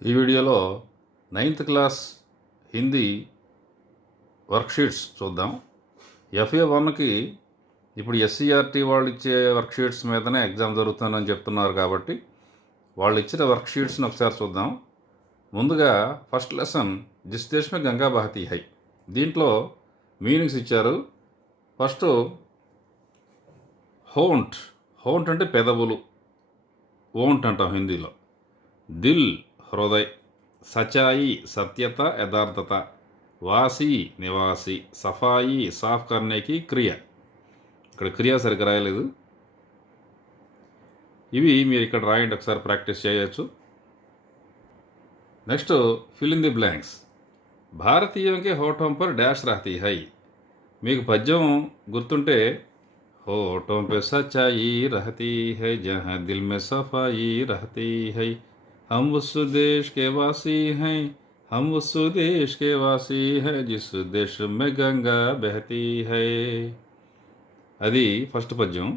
ఈ వీడియోలో 9th class Hindi worksheets చూద్దాం. FA1కి ఇప్పుడు SCRT వాళ్ళు ఇచ్చే వర్క్షీట్స్ మీదనే ఎగ్జామ్ జరుగుతుందని చెప్తున్నారు కాబట్టి వాళ్ళు ఇచ్చిన వర్క్షీట్స్ని ఒకసారి చూద్దాం. ముందుగా ఫస్ట్ లెసన్ జిస్ దేశ్ మే గంగా బహతీ హై. దీంట్లో మీనింగ్స్ ఇచ్చారు. ఫస్ట్ హోంట్. హోంట్ అంటే పెదవులు, ఓంట్ అంటాం హిందీలో. దిల్ హృదయ్, సచాయి సత్యత యథార్థత, వాసి నివాసి, సఫాయి సాఫ్ కర్నేకి క్రియ. ఇక్కడ క్రియ సరిగ్గా రాయలేదు. ఇవి మీరు ఇక్కడ రాయండి, ఒకసారి ప్రాక్టీస్ చేయొచ్చు. Next fill in the blanks. భారతీయంకి హోఠం పర్ డాష్ రహతీ హై. మీకు పద్యం గుర్తుంటే होठों पे सच्चाई रहती है जहाँ दिल में सफाई रहती है हम उस देश के वासी हैं हम उस देश के वासी हैं जिस देश में गंगा बहती है. అది ఫస్ట్ పద్యం.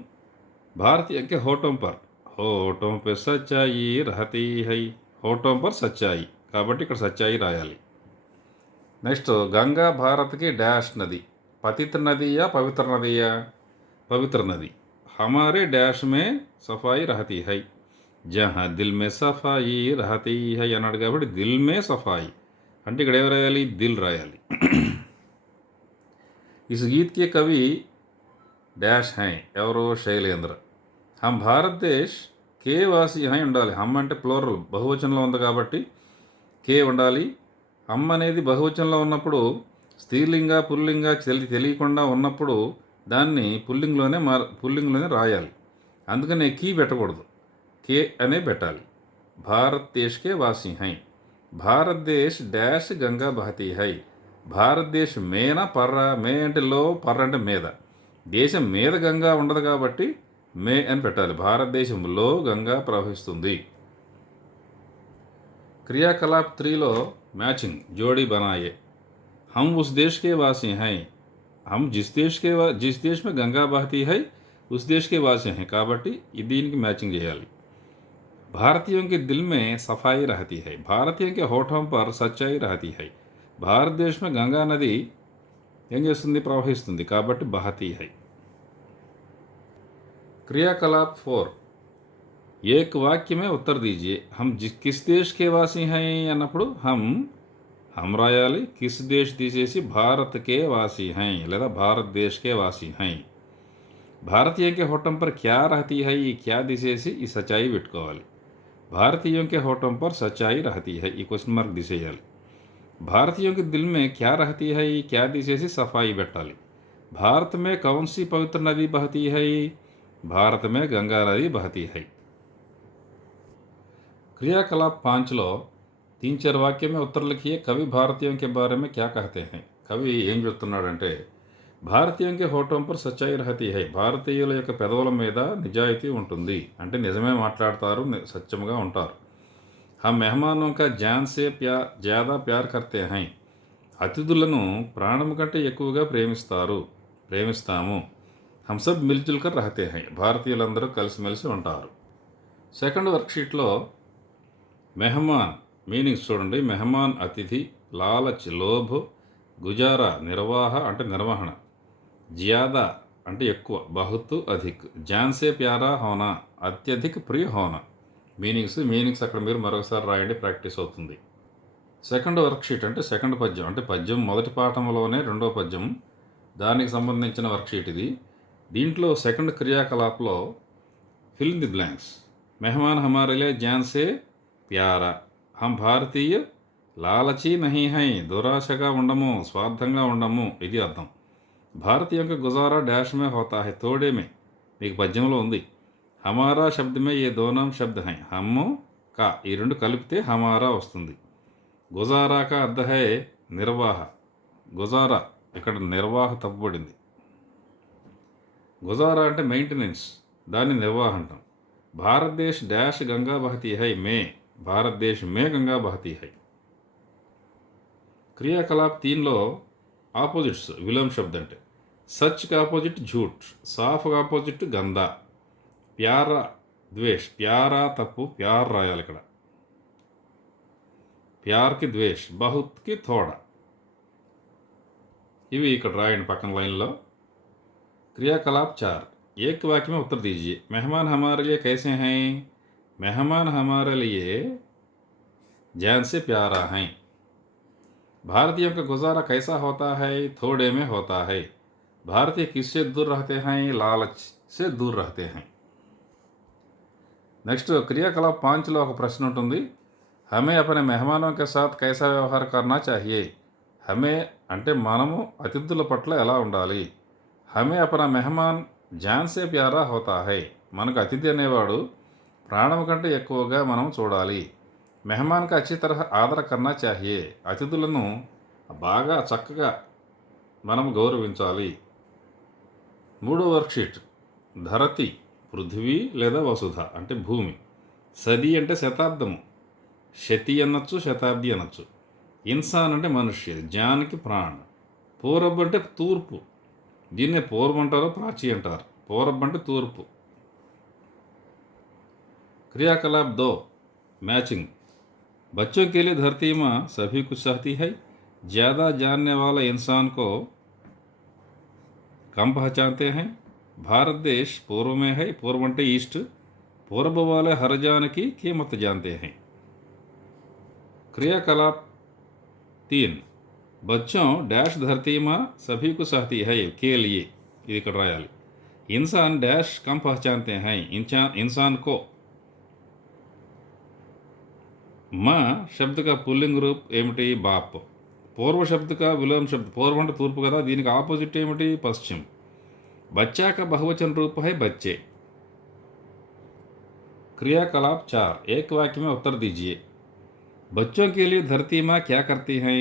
భారతీయ के होठों पे सच्चाई रहती है. होठों पर सच्चाई కాబట్టి ఇక్కడ సచ్చాయి రాయాలి. నెక్స్ట్ గంగా భారత్కి డాష్ నది. పతిత నదియా పవిత్ర నదియా? पवित्र नदी. हमारे डैश में सफाई रहती है जहाँ दिल में सफाई रहती है అన్నాడు కాబట్టి దిల్ మే సఫాయి అంటే ఇక్కడ ఏం రాయాలి? దిల్ రాయాలి. इस गीत के कवि డాష్ హై. ఎవరో శైలేంద్ర. హమ్ భారతదేశ్ కే వాసి హై ఉండాలి. హమ్ అంటే ప్లోరల్ బహువచనంలో ఉంది కాబట్టి కే ఉండాలి. హమ్ అనేది బహువచనంలో ఉన్నప్పుడు స్త్రీలింగ పుల్లింగ తెలియకుండా ఉన్నప్పుడు దాన్ని పుల్లింగ్లోనే రాయాలి. అందుకనే కీ పెట్టకూడదు, కే అనే పెట్టాలి. భారతదేశ్కే వాసి హై. భారతదేశ్ డాష్ గంగా బహతీ హై. భారతదేశ్ మేన పర్ర. మే అంటే లో, పర్ర అంటే మీద. దేశం మీద గంగా ఉండదు కాబట్టి మే అని పెట్టాలి. భారతదేశంలో గంగా ప్రవహిస్తుంది. క్రియాకలాప్ 3లో మ్యాచింగ్ జోడీ బనాయే. హమ్ ఉస్ దేశ్ కే వాసి హై. हम जिस देश में गंगा बहती है उस देश के वासी हैं కాబట్టి దీనికి మ్యాచింగ్ చేయాలి. भारतीयों के दिल में सफाई रहती है. भारतीयों के होठों पर सच्चाई रहती है. భారతదేశ में గంగా నది ఏం చేస్తుంది? ప్రవహిస్తుంది కాబట్టి బహతీ హై. क्रियाकलाप 4. एक वाक्य में उत्तर दीजिए. हम किस देश के वासी हैं అన్నప్పుడు हम రాయాలి. కిస్ దేశ్ తీసేసి భారత్ కే వాసి హై లేదా భారతదేశ్ కే వాసి హై. భారతీయం కే హోటం పర్ క్యా రహతీ హై, ఈ క్యా తీసేసి ఈ సచాయి పెట్టుకోవాలి. భారతీయం కే హోటం పర్ సచాయి రహతీ హై, ఈ క్వశ్చన్ మార్క్ తీసేయాలి. భారతీయం కే దిల్ మే క్యా రహతీ హై, క్యా తీసేసి సఫాయి పెట్టాలి. భారత్ మే కౌన్ సి పవిత్ర నది బహతీ హై, భారత్ మే గంగా నది బహతీ హై. क्रियाकलाप 5లో 3-4 वाक्य में उत्तर लिखिए. कवि भारतीयों के बारे में क्या कहते हैं. కవి ఏం చెప్తున్నాడంటే భారతీయం కే హోటం పర్ సచ్చాయి రహతీ హై. భారతీయుల యొక్క పెదవుల మీద నిజాయితీ ఉంటుంది అంటే నిజమే మాట్లాడతారు, సత్యముగా ఉంటారు. హమ్ మెహమానో కా జాన్ సే జ్యాదా ప్యార్ కర్తే హై. అతిథులను ప్రాణం కంటే ఎక్కువగా ప్రేమిస్తాము. హమ్ సబ్ మిల్జుల్ కర్ రహతే హై. భారతీయులందరూ కలిసిమెలిసి ఉంటారు. సెకండ్ వర్క్షీట్లో మెహమాన్ మీనింగ్స్ చూడండి. మెహమాన్ అతిథి, లాలచ్ లోభ్, గుజారా నిర్వాహ అంటే నిర్వహణ, జియాదా అంటే ఎక్కువ, బహుత్ అధిక్, జాన్సే ప్యారా హోనా అత్యధిక్ ప్రియ హోనా. మీనింగ్స్ అక్కడ మీరు మరొకసారి రాయండి, ప్రాక్టీస్ అవుతుంది. సెకండ్ వర్క్షీట్ అంటే సెకండ్ పద్యం అంటే పద్యం మొదటి పాఠంలోనే రెండో పద్యం, దానికి సంబంధించిన వర్క్షీట్ ఇది. దీంట్లో సెకండ్ క్రియాకలాప్లో ఫిల్ ఇన్ ది బ్లాంక్స్. మెహమాన్ హమారే లియే జాన్ సే ప్యారా. హమ్ భారతీయ లాలచీ నహీ హై. దురాశగా ఉండము, స్వార్థంగా ఉండము, ఇది అర్థం. భారతీయ గుజారా డాష్ మే హోతా హై. తోడే మే మీకు పద్యంలో ఉంది. హమారా శబ్ద మే ఏ దోనం శబ్ద హై. హమ్ము కా ఈ రెండు కలిపితే హమారా వస్తుంది. గుజారా కా అర్థ హై నిర్వాహ. గుజారా ఇక్కడ నిర్వాహ తప్పుబడింది. గుజారా అంటే మెయింటెనెన్స్, దాన్ని నిర్వాహ అంటాం. భారతదేశ్ డాష్ గంగా బహతీ హై మే. భారతదేశ్ మే గంగా బహతీ హై. క్రియాకలాప్ 3లో ఆపోజిట్స్ విలోమ శబ్ద అంటే సచ్ కా ఆపోజిట్ झूठ, సాఫ్ కా ఆపోజిట్ గందా, ప్యారా ద్వేష్, ప్యారా తప్పు, ప్యార్ రాయాలి ఇక్కడ. ప్యార్కి ద్వేష్, బహుత్కి థోడా. ఇవి ఇక్కడ రాయండి పక్కన లైన్లో. क्रियाकलाप 4, एक वाक्य में उत्तर दीजिए. मेहमान हमारे लिए कैसे हैं? मेहमान हमारे लिए जान से प्यारा हैं. भारतीयों का गुजारा कैसा होता है? थोड़े में होता है. भारतीय किससे दूर रहते हैं? लालच से दूर रहते हैं. నెక్స్ట్ క్రియాకలాప్ 5లో ఒక ప్రశ్న ఉంటుంది. హమే అపనే మెహమానోं के साथ कैसा व्यवहार करना चाहिए? హమే అంటే మనము అతిథుల పట్ల ఎలా ఉండాలి? హమే అపనా మెహమాన్ జాన్ సే ప్యారా హోతా హై. మనకు అతిథి అనేవాడు ప్రాణం కంటే ఎక్కువగా మనం చూడాలి. మెహమాన్కి అచ్చి తరహా ఆదర కన్నా చాహియే. అతిథులను బాగా చక్కగా మనం గౌరవించాలి. 3వ వర్క్షీట్. ధరతి పృథ్వీ లేదా వసుధ అంటే భూమి. సది అంటే శతాబ్దము. శతి అనొచ్చు, శతాబ్ది అనొచ్చు. ఇన్సాన్ అంటే మనుష్య. జాన్కి ప్రాణ్. పూరబ్ అంటే తూర్పు. దీన్నే పూర్వం అంటారు, ప్రాచి అంటారు. పూరబ్ అంటే తూర్పు. క్రియాకలాప్ 2, मैचिंग. बच्चों के लिए धरती माँ सभी कुछ सहती है. ज़्यादा जानने वाला इंसान को कम पहचानते हैं. भारत देश पूर्व में है. पूर्व అంటే ఈస్ట్. पूर्व वाले हर जान की कीमत जानते हैं. क्रियाकलाप 3, बच्चों डैश धरती माँ सभी को सहती है के लिए. ఇది ఇక్కడ రాయాలి. इंसान डैश कम पहचानते हैं. इंसान को. माँ शब्द का पुल्लिंग रूप ఏమిటి? బాప్. పూర్వ శబ్ద का విలోమ శబ్ద. పూర్వం అంటే తూర్పు కదా, దీనికి ఆపోజిట్ ఏమిటి? పశ్చిమ. बच्चा का बहुवचन रूप है बच्चे. क्रियाकलाप 4, एक वाक्य में उत्तर दीजिए. बच्चों के लिए धरती माँ क्या करती है?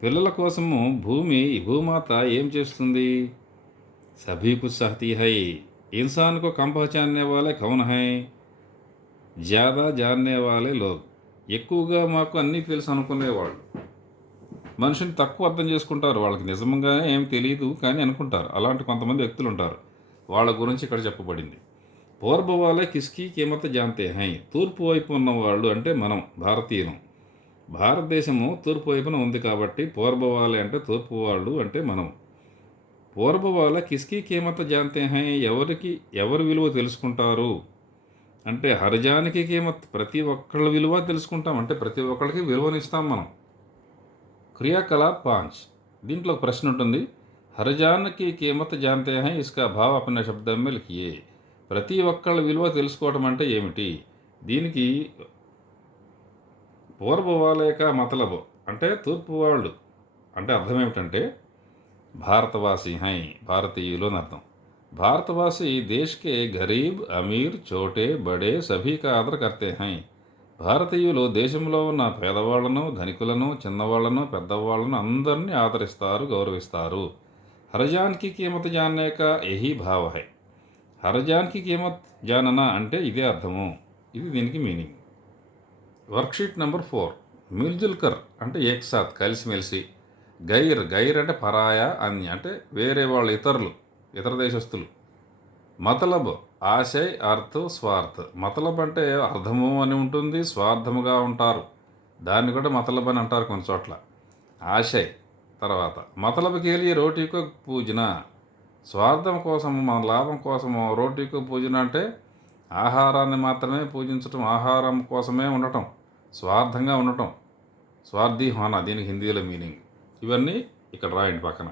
పిల్లల కోసము భూమాత ఏం చేస్తుంది? सभी कुछ सहती है. इंसान को कम पहचानने वाले कौन है? ज़्यादा जानने वाले लोग. ఎక్కువగా మాకు అన్నీ తెలుసు అనుకునేవాళ్ళు. మనిషిని తక్కువ అర్థం చేసుకుంటారు. వాళ్ళకి నిజంగానే ఏం తెలియదు కానీ అనుకుంటారు. అలాంటి కొంతమంది వ్యక్తులు ఉంటారు. వాళ్ళ గురించి ఇక్కడ చెప్పబడింది. పూర్వ వాళ్ళే కిస్కి కీమత జాంతే హై. తూర్పు వైపు ఉన్నవాళ్ళు అంటే మనం భారతీయులం. భారతదేశము తూర్పు వైపున ఉంది కాబట్టి పూర్వ వాళ్ళే అంటే తూర్పు వాళ్ళు అంటే మనం. పూర్వ వాళ్ళ కిస్కి కీమత జాంతే హై. ఎవరి విలువ తెలుసుకుంటారు అంటే హర్జానికి కీమత్. ప్రతి ఒక్కళ్ళ విలువ తెలుసుకుంటాం అంటే ప్రతి ఒక్కళ్ళకి విలువనిస్తాం మనం. క్రియాకలాప్ 5, దీంట్లో ఒక ప్రశ్న ఉంటుంది. హర్జాన్కి కీమత్ జాంతే హై ఇస్కా భావ్ అప్నే శబ్దం మే లిఖియే. ప్రతి ఒక్కళ్ళ విలువ తెలుసుకోవడం అంటే ఏమిటి? దీనికి పూర్వ వాలేక మతలబ్ అంటే తూర్పు వాళ్ళు అంటే అర్థం ఏమిటంటే భారతవాసి హై, భారతీయులు అని అర్థం. భారతవాసి దేశ్ కే గరీబ్ అమీర్ చోటే బడే సభీ కా ఆదర్ కర్తే హై. భారతీయులు దేశంలో ఉన్న పేదవాళ్లను, ధనికులను, చిన్నవాళ్లను, పెద్దవాళ్లను అందరినీ ఆదరిస్తారు, గౌరవిస్తారు. హర్జాన్కి కీమత్ జాన్నే కా యహీ భావ హై. హర్జాన్కి కీమత్ జాననా అంటే ఇదే అర్థము. ఇది దీనికి మీనింగ్. వర్క్షీట్ నెంబర్ 4, మిల్జుల్కర్ అంటే ఏక్సాత్ కలిసిమెలిసి. గైర్ అంటే పరాయ, అన్య అంటే వేరే వాళ్ళు, ఇతర దేశస్తులు. మతలబ్ ఆశయ్, అర్థ్, స్వార్థ్. మతలబ్ అంటే అర్థము అని ఉంటుంది, స్వార్థముగా ఉంటారు. దాన్ని కూడా మతలబ్ అని అంటారు కొన్ని చోట్ల. ఆశయ్ తర్వాత మతలబ్కి వెళ్ళి రోటీకో పూజన. స్వార్థం కోసము, మన లాభం కోసము. రోటీకో పూజన అంటే ఆహారాన్ని మాత్రమే పూజించటం, ఆహారం కోసమే ఉండటం, స్వార్థంగా ఉండటం. స్వార్థీ హోనా దీనికి హిందీలో మీనింగ్. ఇవన్నీ ఇక్కడ రాయండి పక్కన.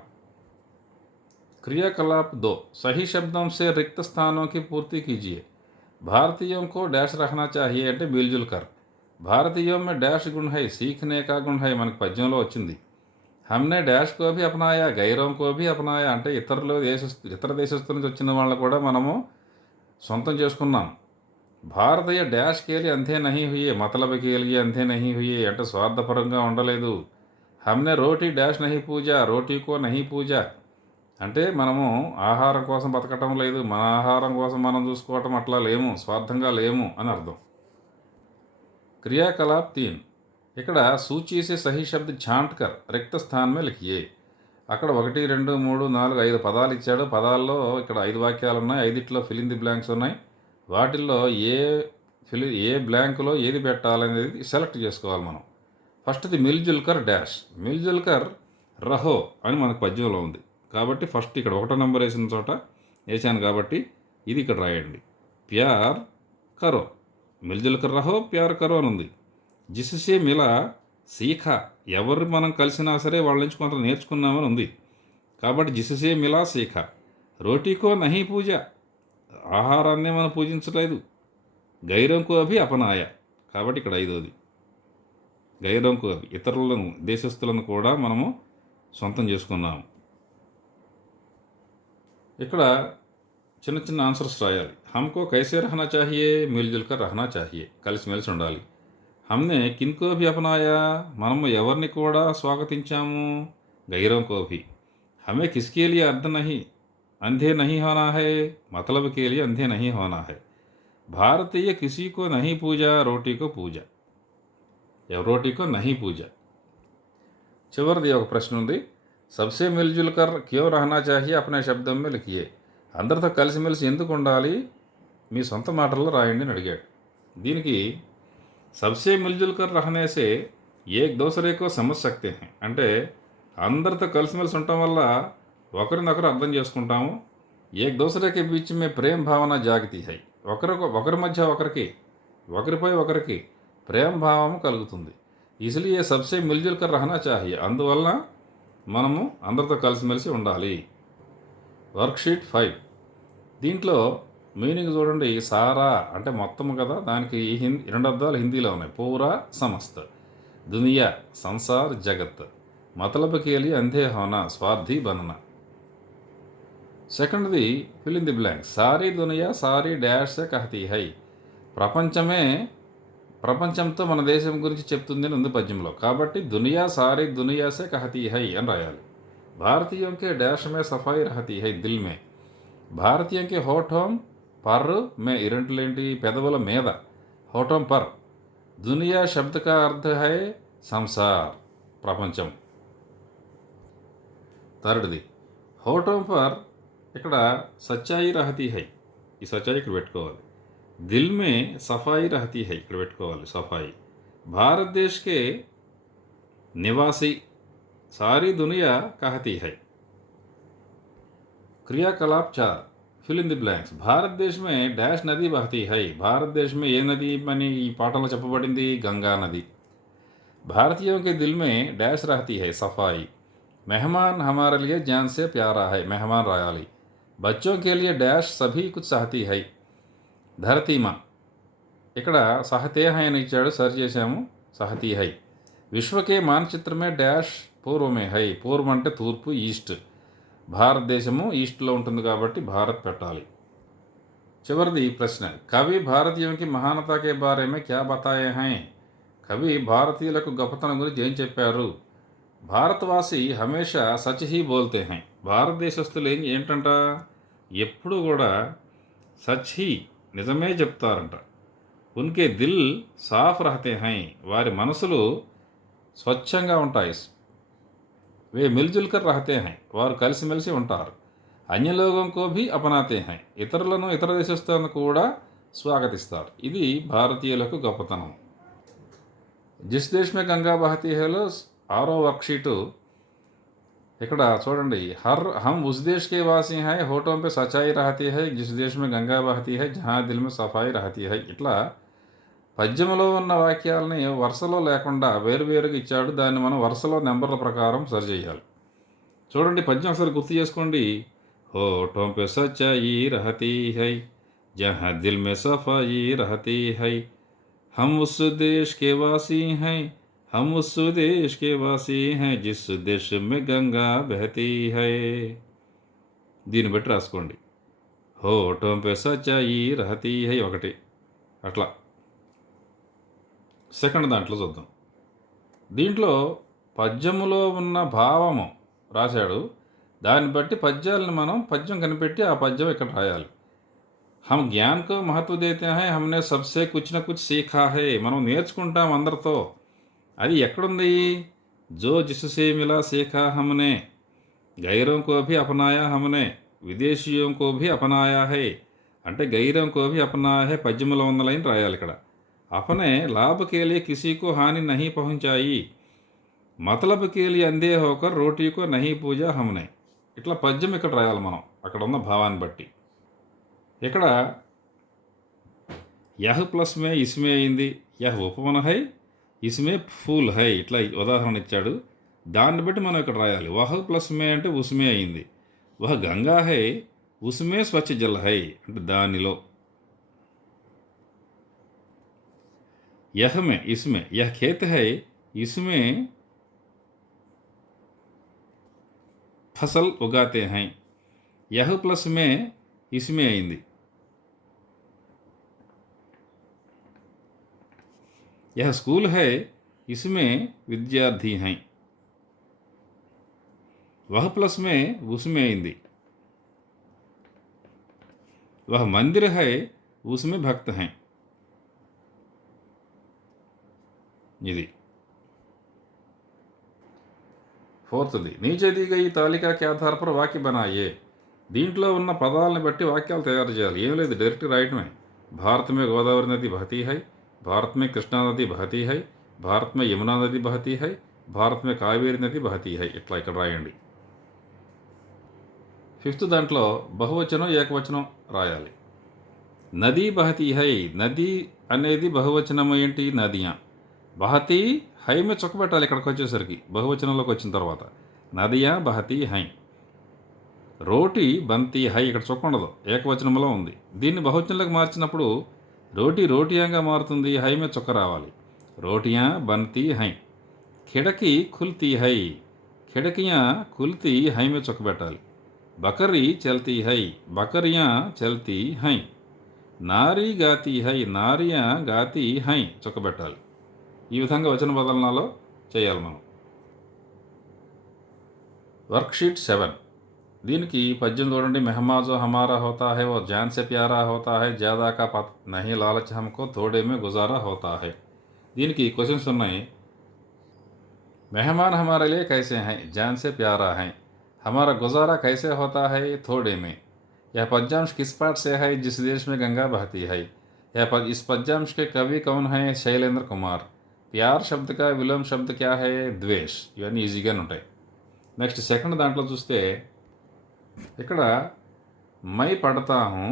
क्रियाकलाप 2, सही शब्दों से रिक्त स्थानों की पूर्ति कीजिए. भारतीयों को डैश रखना चाहिए అంటే मिलजुल कर. भारतीयों में डैश गुण है, सीखने का गुण है. మనకు పద్యంలో వచ్చింది. हमने डैश को भी अपनाया, गैरों को भी अपनाया అంటే ఇతర దేశస్తుల నుంచి వచ్చిన వాళ్ళని కూడా మనము సొంతం చేసుకున్నాం. భారతీయ డాష్ కేలి అంతే నహీ హుయే, మతలబ్ కేలి అంతే నహీ హుయే అంటే స్వార్థపరంగా ఉండలేదు. హమ్నే రోటీ డాష్ నహీ పూజా, రోటీకో నహీ పూజా అంటే మనము ఆహారం కోసం బతకటం లేదు, మన ఆహారం కోసం మనం చూసుకోవటం అట్లా లేము, స్వార్థంగా లేము అని అర్థం. క్రియాకలాప్ 3, ఇక్కడ సూచీసే సహీ శబ్ద ఛాంట్కర్ రిక్త స్థానమే లిఖియే. అక్కడ 1, 2, 3, 4, 5 పదాలు ఇచ్చాడు. పదాల్లో ఇక్కడ 5 వాక్యాలు ఉన్నాయి. 5 ఫిల్ ఇన్ ది బ్లాంక్స్ ఉన్నాయి. వాటిల్లో ఏ బ్లాంకులో ఏది పెట్టాలనేది సెలెక్ట్ చేసుకోవాలి మనం. ఫస్ట్ది మిల్జుల్కర్ డాష్, మిల్జుల్కర్ రహో అని మనకు పద్యంలో ఉంది కాబట్టి ఫస్ట్ ఇక్కడ ఒకటో నెంబర్ వేసిన చోట వేసాను కాబట్టి ఇది ఇక్కడ రాయండి. ప్యార్ కరో, మిల్జుల్కర్ రహో ప్యార్ కరో అని ఉంది. జిస్సే మిలా సీఖా, ఎవరు మనం కలిసినా సరే వాళ్ళ నుంచి కొంత నేర్చుకున్నామని ఉంది కాబట్టి జిస్సే మిలా సీఖా. రోటీకో నహీ పూజ, ఆహారాన్నే మనం పూజించలేదు. గైరంకో అభి అపనాయ, కాబట్టి ఇక్కడ ఐదోది గైరంకో అభి, ఇతరులను దేశస్తులను కూడా మనము సొంతం చేసుకున్నాము. ఇక్కడ చిన్న చిన్న ఆన్సర్స్ రాయాలి. హమ్కో కైసే రహనా చాహియే, మిల్జుల్కర్ రహనా చాహియే, కలిసిమెలిసి ఉండాలి. హమ్నే కిన్కో భీ అపనాయా, మనము ఎవరిని కూడా స్వాగతించాము. గైరంకో భీ. హమే కిస్కే లియే అర్ధ నహీ अंधे नहीं होना है, मतलब के लिए अंधे नहीं होना है. भारतीय किसी को नहीं पूजा, रोटी को पूजा, या रोटी को नहीं पूजा. చివరిది ఒక ప్రశ్న ఉంది. సబ్సే మిల్జుల్ కర్ క్యో రహనా చాహియే అప్నే శబ్దం మే లిఖియే, అందరితో కలిసిమెలిసి ఎందుకు ఉండాలి మీ సొంత మాటల్లో రాయండి అని అడిగాడు. దీనికి సబ్సే మిల్జుల్ కర్ రహనే సే ఏక్ దూసరే కో సమజ్ సక్తే హై, అంటే అందరితో కలిసిమెలిసి ఉండటం వల్ల ఒకరినొకరు అర్థం చేసుకుంటాము. ఏక్ దూసరేకే బీచ్ మే ప్రేమ భావన జాగతి హై, ఒకరి మధ్య ఒకరిపై ఒకరికి ప్రేమ భావం కలుగుతుంది. ఇస్లియే సబ్సే మిల్జుల్ కర్ రహనా చాహియే, అందువలన మనము అందరితో కలిసిమెలిసి ఉండాలి. వర్క్షీట్ 5 దీంట్లో మీనింగ్ చూడండి. సారా అంటే మొత్తం కదా, దానికి రెండు అర్థాలు హిందీలో ఉన్నాయి. పూరా సమస్త, దునియా సంసార్ జగత్, మతలబ్ కే లియే అంధే హోనా స్వార్థీ బననా. సెకండ్ది ఫిల్ ఇన్ ది బ్లాంక్. సారీ దునియా సారీ డాష్ సే కహతీ హై, ప్రపంచంతో మన దేశం గురించి చెప్తుంది అని ఉంది పద్యంలో కాబట్టి దునియా సారీ దునియా సే కహతీ హై అని రాయాలి. భారతీయం కే డాష్ మే సఫాయి రహతీ హై దిల్ మే, భారతీయం కే హోఠం పర్ మే, ఇరంట్లేంటి పెదవుల మీద, హోఠం పర్. దునియా శబ్ద కా అర్థ హై సంసార్, ప్రపంచం. థర్డ్ది హోఠం పర్, ఇక్కడ సచ్చాయి రహతీ హై, ఈ సచ్చాయి ఇక్కడ పెట్టుకోవాలి. దిల్ మే సఫాయి రహతీ హై, ఇక్కడ పెట్టుకోవాలి సఫాయి. భారతదేశ్ కే నివాసి సారీ దునియా కహతీ హై. క్రియాకలాప్ 4 ఫిల్ ఇన్ ది బ్లాంక్స్. భారతదేశ్ మే డాష్ నది బహతీ హై, భారతదేశ్ మే ఏ నది అని ఈ పాఠంలో చెప్పబడింది? గంగా నది. భారతీయోं के दिल में डैश रहती है सफाई, मेहमान हमारे लिए जान से प्यारा है, मेहमान रायाली. बच्चों के लिए डैश सभी कुछ सहती है ధరతీ మా, ఇక్కడ సహతే హై అని ఇచ్చాడు, సరి చేసాము సహతీ హై. విశ్వకే మానచిత్రమే డాష్ పూర్వమే హై, పూర్వం అంటే తూర్పు ఈస్ట్, భారతదేశము ఈస్ట్లో ఉంటుంది కాబట్టి భారత్ పెట్టాలి. చివరిది ప్రశ్న. కవి భారతీయునికి మహానతాకే బారే మే క్యా బతాయే హై, కవి భారతీయులకు గొప్పతనం గురించి ఏం చెప్పారు? భారతవాసి హమేషా సచ్ హీ బోల్తే హై, భారతదేశస్తులు ఏంటంట ఎప్పుడు కూడా సచ్ హీ నిజమే చెప్తారంట. ఉన్కే దిల్ సాఫ్ రహతే హై, వారి మనసులు స్వచ్ఛంగా ఉంటాయి. వే మిల్జుల్కర్ రహతే హై, వారు కలిసిమెలిసి ఉంటారు. అన్యలోగం కో భీ అపనాతే హై, ఇతరులను ఇతర దేశస్తులను కూడా స్వాగతిస్తారు. ఇది భారతీయులకు గొప్పతనం. జిస్ దేశ్ మే గంగా బహతీ హైలో 6వ వర్క్షీటు. ఇక్కడ చూడండి. हम उस देश के वासी हैं, होठों पे सच्चाई रहती है, जिस देश में गंगा बहती है, जहाँ दिल में सफाई रहती है. ఇట్లా పద్యంలో ఉన్న వాక్యాలని వరుసలో లేకుండా వేరువేరుగా ఇచ్చాడు. దాన్ని మనం వరుసలో నెంబర్ల ప్రకారం సరిచేయాలి. చూడండి పద్యం ఒకసారి గుర్తు చేసుకోండి. होठों पे सच्चाई रहती है, जहाँ दिल में सफाई रहती है, हम उस देश के वासी हैं, हम उस देश के वासी हैं, जिस देश में गंगा बहती है. దీన్ని బట్టి రాసుకోండి. హోఠం పే సచ్చాయి రహతీ హై ఒకటి అట్లా. సెకండ్ దాంట్లో చూద్దాం. దీంట్లో పద్యములో ఉన్న భావము రాశాడు. దాన్ని బట్టి పద్యాలను మనం పద్యం కనిపెట్టి ఆ పద్యం ఇక్కడ రాయాలి. హమ్ జ్ఞాన్ కో మహత్వ దేతే హై, హమ్నే సబ్సే కుచ్ న కుచ్ సీఖా హై, మనం నేర్చుకుంటాం అందరితో. అది ఎక్కడుంది? జో జిస్సే మిలా సీఖా హమ్నే, గైరోं को भी अपनाया हमने, విదేశీయోं को भी अपनाया है, అంటే గైరోं को भी अपनाया है పద్యములో ఉన్న లైన్ రాయాలి ఇక్కడ. अपने लाभ के लिए किसी को हानि नहीं पहुंचाई, मतलब के लिए अंधे होकर रोटी को नहीं పూజా हमने. ఇట్లా పద్యం ఇక్కడ రాయాలి మనం అక్కడ ఉన్న భావాన్ని బట్టి. ఇక్కడ యహ్ ప్లస్ మే ఇస్మే అయింది, యహ్ ఉపమన హై, ఇస్మే ఫూల్ హై, ఇట్లా ఉదాహరణ ఇచ్చాడు. దాన్ని బట్టి మనం ఇక్కడ రాయాలి. వహ్ ప్లస్ మే అంటే ఉస్మే అయింది, వహ్ గంగా హై, ఉస్మే స్వచ్ఛ జల్ హై అంటే దానిలో. यह में इसमें, यह खेत है इसमें फसल उगाते हैं, यह प्लस में इसमें अయింది. यह स्कूल है इसमें विद्यार्थी हैं, वह प्लस में उसमें अయింది. वह मंदिर है उसमें भक्त हैं. ఇది ఫోర్త్ది. नीचे दी गई तालिका के आधार पर वाक्य बनाइए. దీంట్లో ఉన్న పదాలను బట్టి వాక్యాలు తయారు చేయాలి. ఏం లేదు, డైరెక్ట్ రాయటమే. भारत में गोदावरी नदी बहती है, भारत में कृष्णा नदी बहती है, भारत में यमुना नदी बहती है, भारत में కావేరి నది బహతీ హై, ఇట్లా ఇక్కడ రాయండి. ఫిఫ్త్ దాంట్లో బహువచనం ఏకవచనం రాయాలి. నదీ బహతీ హై, నది అనేది బహువచనం ఏంటి? నదియా. బహతీ హై మీద చొక్కబెట్టాలి ఇక్కడికి వచ్చేసరికి, బహువచనంలోకి వచ్చిన తర్వాత. నదియా బహతీ హై. రోటీ బంతీ హై, ఇక్కడ చొక్క ఉండదు, ఏకవచనంలో ఉంది. దీన్ని బహువచనంలోకి మార్చినప్పుడు రోటీ రోటియాంగా మారుతుంది, హై మీద చొక్క రావాలి. రోటియా బంతీ హై. ఖిడకి ఖుల్తీ హై, ఖిడకియా ఖుల్తీ హై మీద చొక్కబెట్టాలి. బకరీ చల్తీ హై, బకరియా చల్తీ హై. నారీ గాతీ హై, నారియా గాతీ హై చొక్కబెట్టాలి. ఈ విధంగా వచన బదలనాలో చేయాలి మనం. వర్క్షీట్ 7. దీనికి పద్యం చూడండి. మెహమా జో హమారా హోతా హై वो जान से प्यारा होता है, ज़्यादा का पत नहीं लालच हमको, थोड़े में गुजारा होता है. దీనికి క్వశ్చన్స్ ఉన్నాయి. मेहमान हमारे लिए कैसे हैं, जान से प्यारा हैं. हमारा गुजारा कैसे होता है, थोड़े में. यह पद्यांश किस पाठ से है, जिस देश में गंगा बहती है. इस पद्यांश के कवि कौन हैं, शैलेंद्र कुमार. प्यार शब्द का विलोम शब्द क्या है, द्वेष. ఇవన్నీ ఈజీగానే ఉంటాయి. నెక్స్ట్ సెకండ్ దాంట్లో చూస్తే ఇక్కడ మై పడతా హూ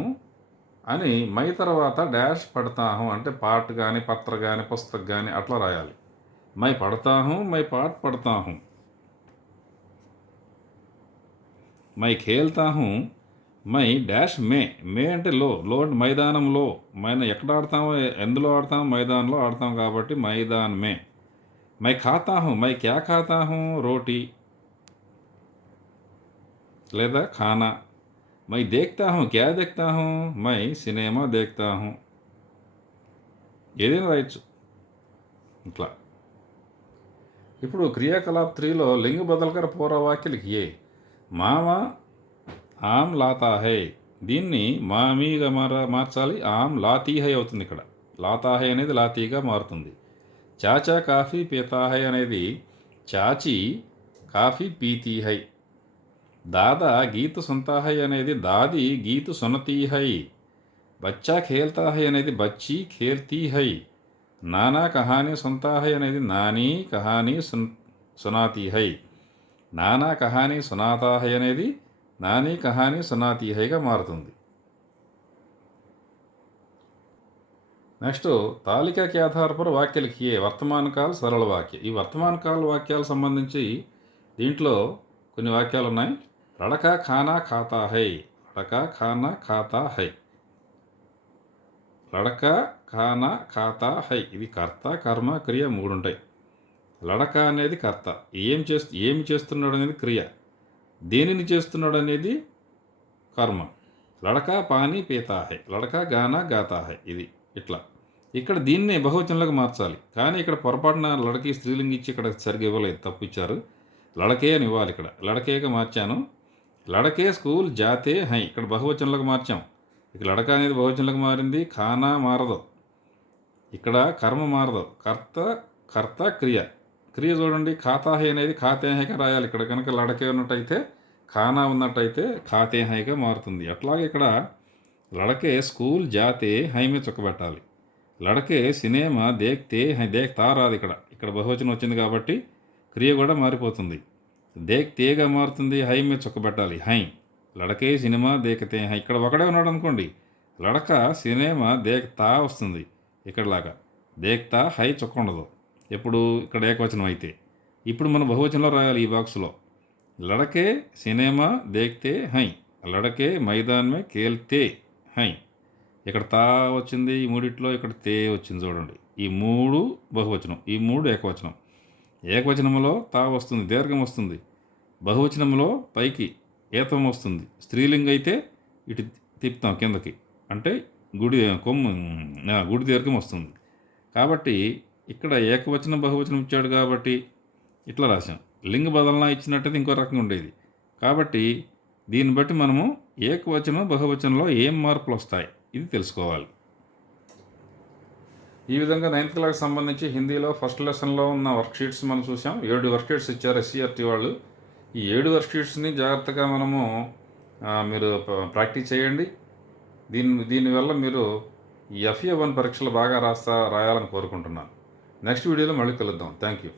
అని మై తర్వాత డాష్ పడతా హూ అంటే పాట్ కానీ పత్ర కానీ పుస్తక్ కానీ అట్లా రాయాలి. మై పడతా హూ, మై పాట్ పడతా హూ. మై ఖేల్తా హూ, మై డాష్ మే, మే అంటే లో, లో అంటే మైదానంలో. ఎక్కడ ఆడతామో, ఎందులో ఆడతాం, మైదానంలో ఆడతాం కాబట్టి మైదాన్ మే. మై ఖాతా హూ, మై క్యా ఖాతా హూ, రోటీ లేదా ఖానా. మై దేఖ్తా హూ, క్యా దేఖ్తా హూ, మై సినిమా దేఖ్తా హూ. ఏదైనా రాయొచ్చు ఇట్లా. ఇప్పుడు క్రియాకలాప్ 3లో లింగ బదల్కర్ పూరా వాక్య లిఖియే. మామ ఆమ్ లాతా హై, దీన్ని మామీగా మార్చాలి. ఆమ్ లాతీ హై అవుతుంది ఇక్కడ. లాతా హై అనేది లాతీగా మారుతుంది. చాచా కాఫీ పీతా హై అనేది చాచి కాఫీ పీతీ హై. దాదా గీత్ సునతా హై అనేది దాది గీత్ సునతీ హై. బచ్చా ఖేల్తా హై అనేది బచ్చీ ఖేల్తీ హై. నానా కహానీ సునతా హై అనేది నానీ కహానీ సునాతీ హై. నానా కహానీ సునాతా హై అనేది నానీ కహానీ సునాతీ హైగా మారుతుంది. నెక్స్ట్ తాలికా కే ఆధార్ పర్ వాక్య లిఖియే. వర్తమాన కాల్ సరళ వాక్య. ఈ వర్తమాన కాల వాక్యాలకు సంబంధించి దీంట్లో కొన్ని వాక్యాలు ఉన్నాయి. లడకా ఖానా ఖాతా హై, లడకా ఖానా ఖాతా హై. లడకా ఖానా ఖాతా హై, ఇది కర్త కర్మ క్రియ 3 ఉంటాయి. లడక అనేది కర్త, ఏమి చేస్తున్నాడు అనేది క్రియ, దేనిని చేస్తున్నాడు అనేది కర్మ. లడకా పానీ పీతా హై, లడకా గానా గాతా హై. ఇది ఇట్లా. ఇక్కడ దీన్నే బహువచనంలోకి మార్చాలి. కానీ ఇక్కడ పొరపాటున లడకి స్త్రీలింగి ఇచ్చి ఇక్కడ సరిగ్గా ఇవ్వలేదు, తప్పు ఇచ్చారు. లడకే అని ఇవ్వాలి. ఇక్కడ లడకేగా మార్చాను. లడకే స్కూల్ జాతే హై, ఇక్కడ బహువచనంలోకి మార్చాం. ఇక లడక అనేది బహువచనంలోకి మారింది. ఖానా మారదు, ఇక్కడ కర్మ మారదు. కర్త క్రియ చూడండి. ఖాతా హై అనేది ఖాతే హైగా రాయాలి. ఇక్కడ కనుక లడకే ఉన్నట్టయితే, ఖానా ఉన్నట్టయితే ఖాతే హైగా మారుతుంది. అట్లాగే ఇక్కడ లడకే స్కూల్ జాతే హై మీద చొక్కబెట్టాలి. లడకే సినేమా దేఖ్తే హై దేఖ్తా రాదు ఇక్కడ. ఇక్కడ బహువచనం వచ్చింది కాబట్టి క్రియ కూడా మారిపోతుంది. దేఖ్తేగా మారుతుంది. హై మీద చుక్కబెట్టాలి. హై. లడకే సినిమా దేఖతే హై. ఇక్కడ ఒకడే ఉన్నాడు అనుకోండి. లడక సినేమా దేఖ్తా వస్తుంది. ఇక్కడలాగా దేఖ్తా హై చుక్క ఉండదు. ఎప్పుడు ఇక్కడ ఏకవచనం అయితే. ఇప్పుడు మనం బహువచనంలో రాయాలి ఈ బాక్స్లో. లడకే సినేమా దేఖ్తే హై. లడకే మైదాన్ మే ఖేల్తే హై. ఇక్కడ తా వచ్చింది ఈ మూడిట్లో, ఇక్కడ తే వచ్చింది చూడండి. ఈ 3 బహువచనం, ఈ 3 ఏకవచనం. ఏకవచనంలో తా వస్తుంది, దీర్ఘం వస్తుంది. బహువచనంలో పైకి ఏతం వస్తుంది. స్త్రీలింగ అయితే ఇటు తిప్పుతాం కిందకి, అంటే గుడి కొమ్ము గుడి దీర్ఘం వస్తుంది. కాబట్టి ఇక్కడ ఏకవచనం బహువచనం ఇచ్చాడు కాబట్టి ఇట్లా రాసాం. లింగ బదలనా ఇచ్చినట్టయితే ఇంకో రకంగా ఉండేది. కాబట్టి దీన్ని బట్టి మనము ఏకవచనం బహువచనంలో ఏం మార్పులు వస్తాయి ఇది తెలుసుకోవాలి. ఈ విధంగా 9th క్లాస్కి సంబంధించి హిందీలో ఫస్ట్ లెసన్లో ఉన్న వర్క్షీట్స్ మనం చూసాం. 7 వర్క్షీట్స్ ఇచ్చారు ఎస్సీఆర్టీ వాళ్ళు. ఈ 7 వర్క్షీట్స్ని జాగ్రత్తగా మనము మీరు ప్రాక్టీస్ చేయండి. దీనివల్ల మీరు ఈ FA1 పరీక్షలు బాగా రాయాలని కోరుకుంటున్నాను. నెక్స్ట్ వీడియోలో మళ్ళీ కలుద్దాం. Thank you.